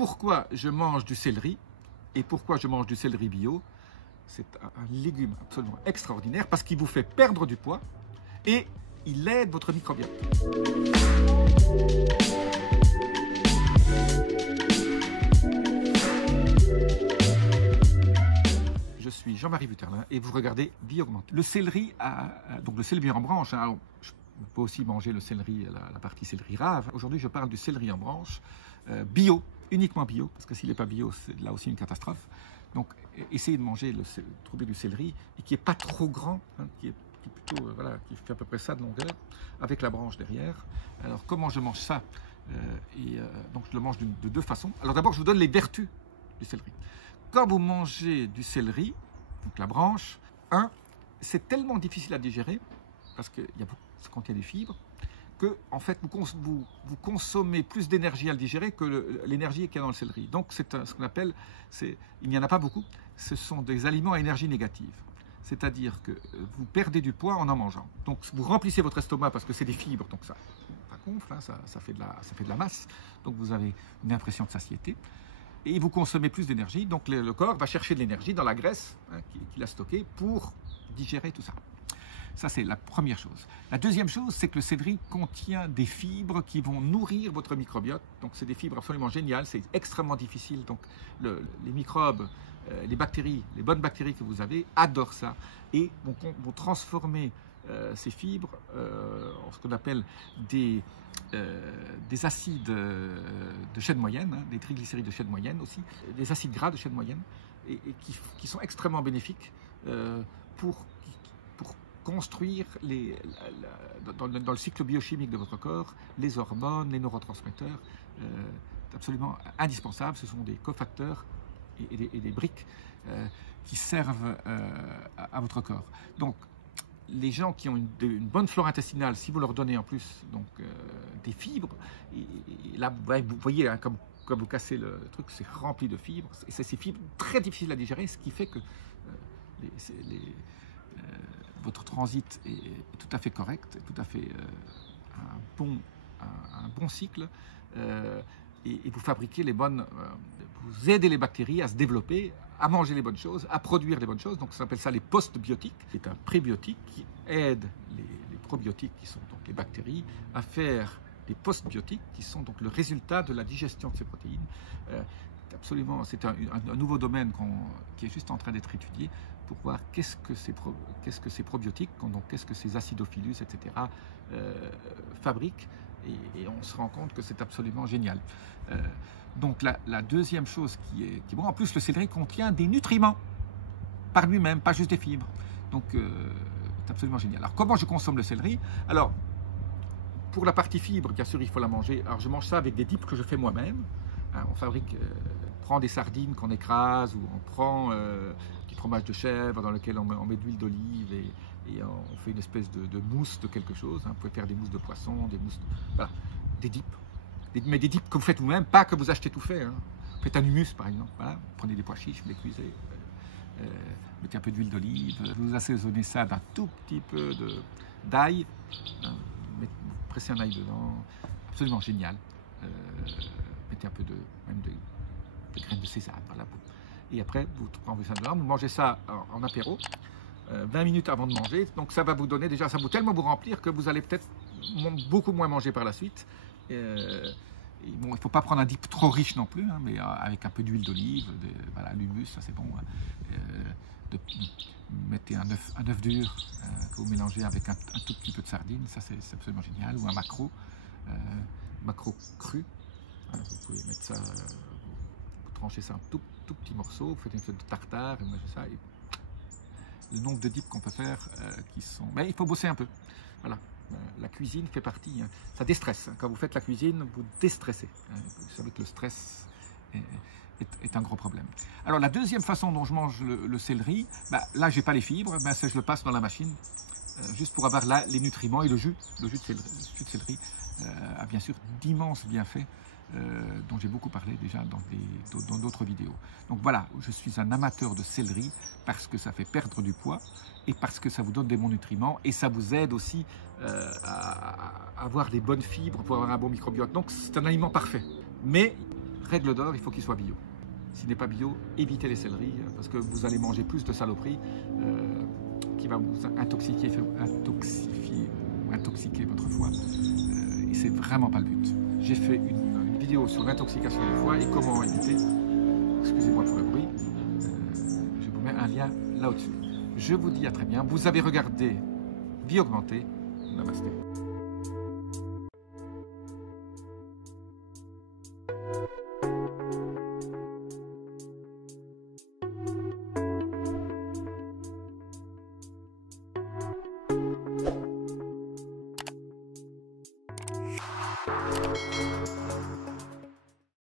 pourquoi je mange du céleri et pourquoi je mange du céleri bio. C'est un légume absolument extraordinaire parce qu'il vous fait perdre du poids et il aide votre microbiote. Je suis Jean-Marie Vuterlin et vous regardez Vie Augmentée. Le céleri, donc le céleri en branche, hein, on peut aussi manger le céleri, la partie céleri rave. Aujourd'hui, je parle du céleri en branche, bio, uniquement bio, parce que s'il n'est pas bio, c'est là aussi une catastrophe. Donc, essayez de manger, trouver du céleri et qui n'est pas trop grand, hein, qui fait à peu près ça de longueur, avec la branche derrière. Alors, comment je mange ça? Donc, je le mange de deux façons. Alors, d'abord, je vous donne les vertus du céleri. Quand vous mangez du céleri, donc la branche, c'est tellement difficile à digérer, parce que ça contient des fibres, que en fait, vous consommez plus d'énergie à le digérer que l'énergie qu'il y a dans le céleri. Donc, c'est ce qu'on appelle, il n'y en a pas beaucoup, ce sont des aliments à énergie négative. C'est-à-dire que vous perdez du poids en mangeant. Donc, vous remplissez votre estomac parce que c'est des fibres, donc ça gonfle, hein, ça fait de la masse. Donc, vous avez une impression de satiété. Et vous consommez plus d'énergie, donc le corps va chercher de l'énergie dans la graisse qu'il a stockée pour digérer tout ça. Ça, c'est la première chose. La deuxième chose, c'est que le céleri contient des fibres qui vont nourrir votre microbiote. Donc, c'est des fibres absolument géniales. C'est extrêmement difficile. Donc, les microbes, les bactéries, les bonnes bactéries que vous avez adorent ça et vont transformer ces fibres en ce qu'on appelle des acides de chaîne moyenne, hein, des triglycérides de chaîne moyenne aussi, des acides gras de chaîne moyenne, et qui sont extrêmement bénéfiques pour construire dans le cycle biochimique de votre corps les hormones, les neurotransmetteurs. C'est absolument indispensable. Ce sont des cofacteurs et des briques qui servent à votre corps. Donc, les gens qui ont une bonne flore intestinale, si vous leur donnez en plus des fibres, et là vous voyez, hein, comme vous cassez le truc, c'est rempli de fibres, et c'est ces fibres très difficiles à digérer, ce qui fait que votre transit est tout à fait correct, tout à fait un bon cycle, et vous fabriquez vous aidez les bactéries à se développer, à manger les bonnes choses, à produire les bonnes choses. Donc, ça s'appelle ça les postbiotiques. C'est un prébiotique qui aide les probiotiques, qui sont donc les bactéries, à faire des postbiotiques, qui sont donc le résultat de la digestion de ces protéines. Absolument, c'est un nouveau domaine qui est juste en train d'être étudié pour voir qu'est-ce que ces probiotiques, donc qu'est-ce que ces acidophilus, etc., fabriquent. Et on se rend compte que c'est absolument génial. Donc la deuxième chose qui est bon, en plus le céleri contient des nutriments par lui-même, pas juste des fibres. Donc c'est absolument génial. Alors comment je consomme le céleri? Alors pour la partie fibre, bien sûr il faut la manger. Alors je mange ça avec des dips que je fais moi-même. Hein, on prend des sardines qu'on écrase, ou on prend du fromage de chèvre dans lequel on met de l'huile d'olive et on fait une espèce de mousse de quelque chose. Hein. Vous pouvez faire des mousses de poisson, voilà, des dips. Mais des dips que vous faites vous-même, pas que vous achetez tout fait. Hein. Vous faites un hummus par exemple. Voilà. Vous prenez des pois chiches, vous les cuisez, mettez un peu d'huile d'olive, vous assaisonnez ça d'un tout petit peu d'ail, hein. Vous pressez un ail dedans, absolument génial. Mettez un peu de graines de sésame. Voilà. Et après, vous prenez ça dedans, vous mangez ça en apéro, 20 minutes avant de manger. Donc ça va vous donner déjà, ça va tellement vous remplir que vous allez peut-être beaucoup moins manger par la suite. Bon, il ne faut pas prendre un dip trop riche non plus, hein, mais avec un peu d'huile d'olive, voilà, l'humus, ça c'est bon. Mettez un œuf dur que vous mélangez avec un tout petit peu de sardine, ça c'est absolument génial, ou un maquereau cru. Vous pouvez mettre ça, vous tranchez ça en tout petit morceau, vous faites une sorte de tartare, et vous mettez ça. Et le nombre de dips qu'on peut faire qui sont... Mais il faut bosser un peu. Voilà. La cuisine fait partie, hein. Ça déstresse. Hein. Quand vous faites la cuisine, vous déstressez. Hein. Vous savez que le stress est un gros problème. Alors la deuxième façon dont je mange le céleri, là j'ai pas les fibres, je le passe dans la machine, juste pour avoir là les nutriments, et le jus de céleri a bien sûr d'immenses bienfaits dont j'ai beaucoup parlé déjà dans d'autres vidéos. Donc voilà, je suis un amateur de céleri parce que ça fait perdre du poids et parce que ça vous donne des bons nutriments et ça vous aide aussi à avoir des bonnes fibres pour avoir un bon microbiote. Donc c'est un aliment parfait. Mais règle d'or, il faut qu'il soit bio. S'il n'est pas bio, évitez les céleris parce que vous allez manger plus de saloperies qui va vous intoxiquer votre foie. Et c'est vraiment pas le but. J'ai fait une vidéo sur l'intoxication du foie et comment éviter. Excusez-moi pour le bruit. Je vous mets un lien là au-dessus. Je vous dis à très bien. Vous avez regardé Vie Augmentée. Namasté.